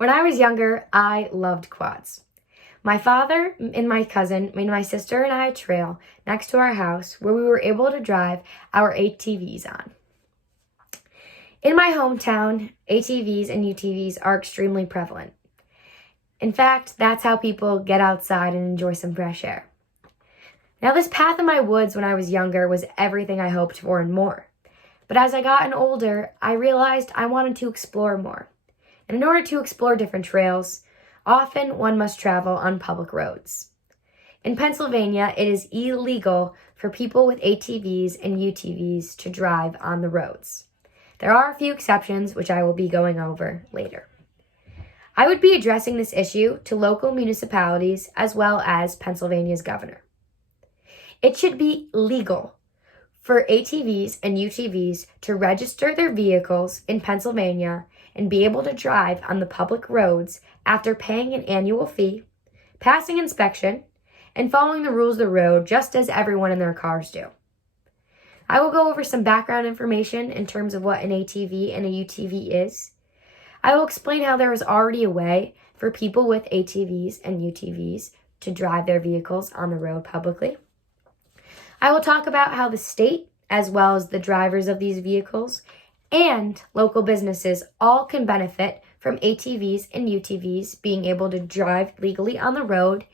When I was younger, I loved quads. My father and my cousin made my sister and I a trail next to our house where we were able to drive our ATVs on. In my hometown, ATVs and UTVs are extremely prevalent. In fact, that's how people get outside and enjoy some fresh air. Now, this path in my woods when I was younger was everything I hoped for and more. But as I got older, I realized I wanted to explore more. And in order to explore different trails, often one must travel on public roads. In Pennsylvania, it is illegal for people with ATVs and UTVs to drive on the roads. There are a few exceptions, which I will be going over later. I would be addressing this issue to local municipalities as well as Pennsylvania's governor. It should be legal for ATVs and UTVs to register their vehicles in Pennsylvania and be able to drive on the public roads after paying an annual fee, passing inspection, and following the rules of the road just as everyone in their cars do. I will go over some background information in terms of what an ATV and a UTV is. I will explain how there is already a way for people with ATVs and UTVs to drive their vehicles on the road publicly. I will talk about how the state, as well as the drivers of these vehicles, and local businesses all can benefit from ATVs and UTVs being able to drive legally on the road.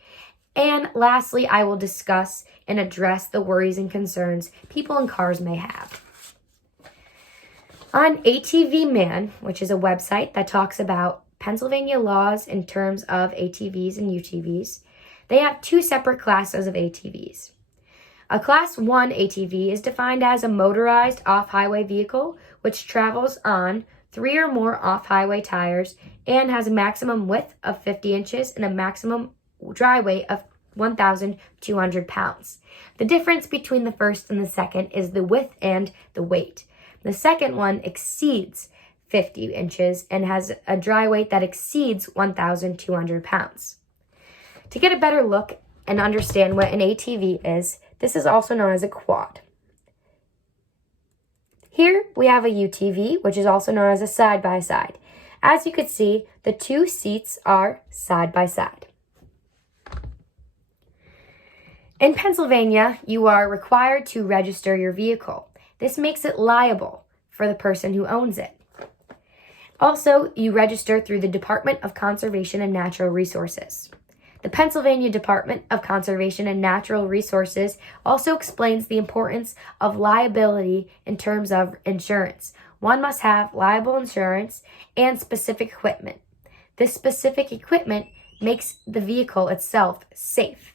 And lastly, I will discuss and address the worries and concerns people in cars may have. On ATV Man, which is a website that talks about Pennsylvania laws in terms of ATVs and UTVs, they have two separate classes of ATVs. A Class 1 ATV is defined as a motorized off-highway vehicle which travels on 3 or more off-highway tires and has a maximum width of 50 inches and a maximum dry weight of 1,200 pounds. The difference between the first and the second is the width and the weight. The second one exceeds 50 inches and has a dry weight that exceeds 1,200 pounds. To get a better look and understand what an ATV is, this is also known as a quad. Here we have a UTV, which is also known as a side-by-side. As you can see, the two seats are side by side. In Pennsylvania, you are required to register your vehicle. This makes it liable for the person who owns it. Also, you register through the Department of Conservation and Natural Resources. The Pennsylvania Department of Conservation and Natural Resources also explains the importance of liability in terms of insurance. One must have liable insurance and specific equipment. This specific equipment makes the vehicle itself safe.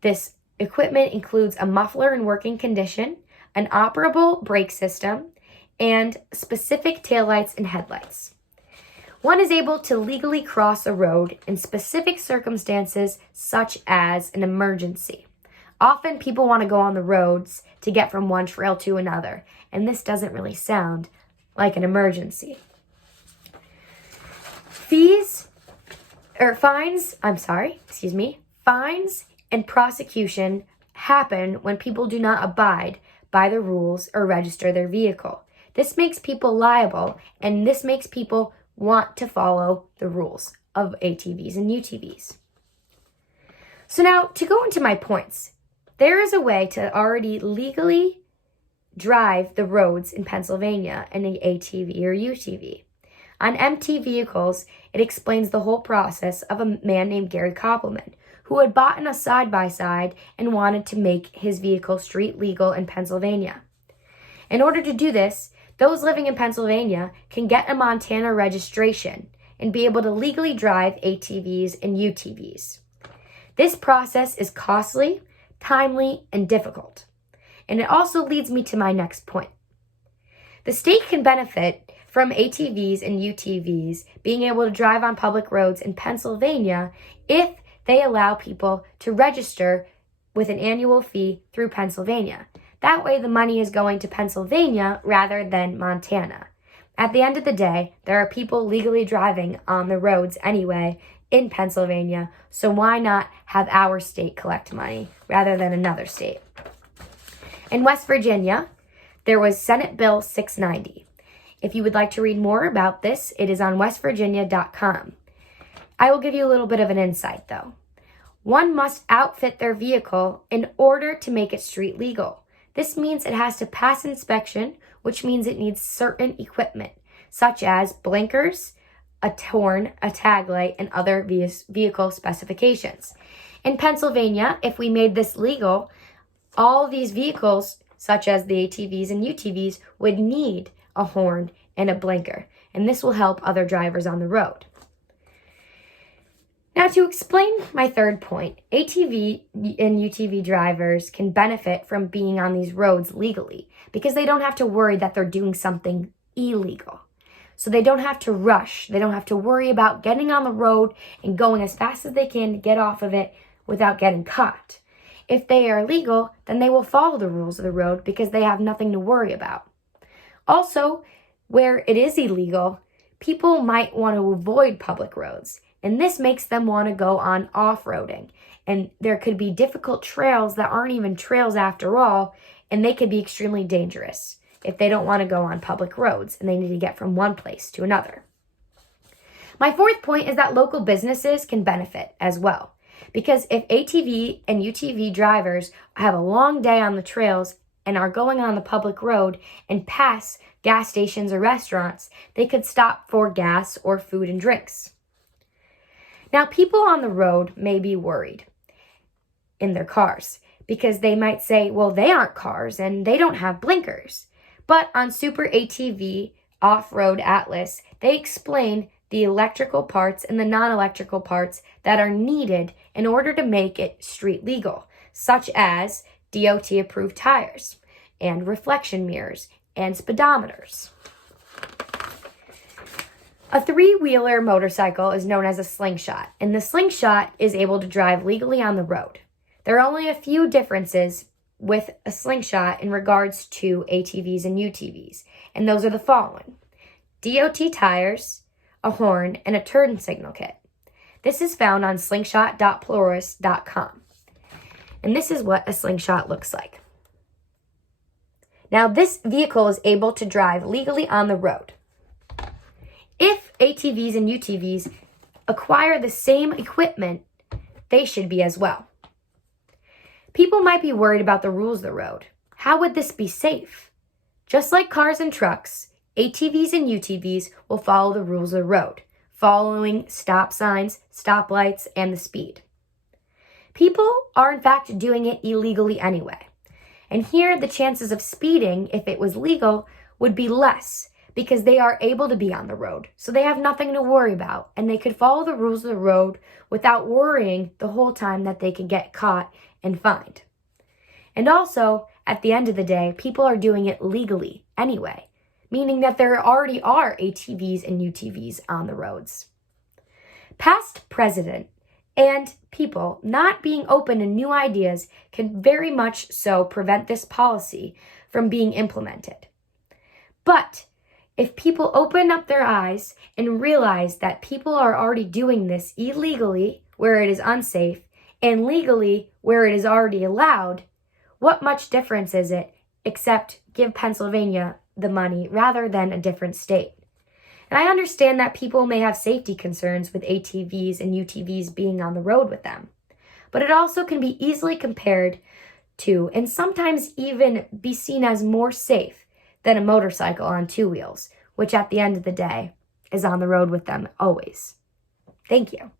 This equipment includes a muffler in working condition, an operable brake system, and specific taillights and headlights. One is able to legally cross a road in specific circumstances such as an emergency. Often people want to go on the roads to get from one trail to another, and this doesn't really sound like an emergency. Fines and prosecution happen when people do not abide by the rules or register their vehicle. This makes people liable, and this makes people want to follow the rules of ATVs and UTVs. So now, to go into my points, there is a way to already legally drive the roads in Pennsylvania in an ATV or UTV. On MT Vehicles, it explains the whole process of a man named Gary Koppelman, who had bought a side-by-side and wanted to make his vehicle street legal in Pennsylvania. In order to do this, those living in Pennsylvania can get a Montana registration and be able to legally drive ATVs and UTVs. This process is costly, timely, and difficult. And it also leads me to my next point. The state can benefit from ATVs and UTVs being able to drive on public roads in Pennsylvania if they allow people to register with an annual fee through Pennsylvania. That way the money is going to Pennsylvania rather than Montana. At the end of the day, there are people legally driving on the roads anyway in Pennsylvania, so why not have our state collect money rather than another state? In West Virginia, there was Senate Bill 690. If you would like to read more about this, it is on westvirginia.com. I will give you a little bit of an insight though. One must outfit their vehicle in order to make it street legal. This means it has to pass inspection, which means it needs certain equipment, such as blinkers, a horn, a tag light, and other vehicle specifications. In Pennsylvania, if we made this legal, all these vehicles, such as the ATVs and UTVs, would need a horn and a blinker, and this will help other drivers on the road. Now, to explain my third point, ATV and UTV drivers can benefit from being on these roads legally because they don't have to worry that they're doing something illegal. So they don't have to rush. They don't have to worry about getting on the road and going as fast as they can to get off of it without getting caught. If they are legal, then they will follow the rules of the road because they have nothing to worry about. Also, where it is illegal, people might want to avoid public roads, and this makes them want to go on off-roading. And there could be difficult trails that aren't even trails after all, and they could be extremely dangerous if they don't want to go on public roads and they need to get from one place to another. My fourth point is that local businesses can benefit as well. Because if ATV and UTV drivers have a long day on the trails and are going on the public road and pass gas stations or restaurants, they could stop for gas or food and drinks. Now, people on the road may be worried in their cars because they might say, well, they aren't cars and they don't have blinkers. But on Super ATV Off-Road Atlas, they explain the electrical parts and the non-electrical parts that are needed in order to make it street legal, such as DOT-approved tires and reflection mirrors and speedometers. A three-wheeler motorcycle is known as a slingshot, and the slingshot is able to drive legally on the road. There are only a few differences with a slingshot in regards to ATVs and UTVs, and those are the following: DOT tires, a horn, and a turn signal kit. This is found on slingshot.plurus.com. And this is what a slingshot looks like. Now, this vehicle is able to drive legally on the road. If ATVs and UTVs acquire the same equipment, they should be as well. People might be worried about the rules of the road. How would this be safe? Just like cars and trucks, ATVs and UTVs will follow the rules of the road, following stop signs, stoplights, and the speed. People are in fact doing it illegally anyway. And here the chances of speeding, if it was legal, would be less because they are able to be on the road. So they have nothing to worry about, and they could follow the rules of the road without worrying the whole time that they could get caught and fined. And also, at the end of the day, people are doing it legally anyway, meaning that there already are ATVs and UTVs on the roads. Past president and people not being open to new ideas can very much so prevent this policy from being implemented. But if people open up their eyes and realize that people are already doing this illegally where it is unsafe and legally where it is already allowed, what much difference is it except give Pennsylvania the money rather than a different state? And I understand that people may have safety concerns with ATVs and UTVs being on the road with them, but it also can be easily compared to and sometimes even be seen as more safe than a motorcycle on two wheels, which at the end of the day is on the road with them always. Thank you.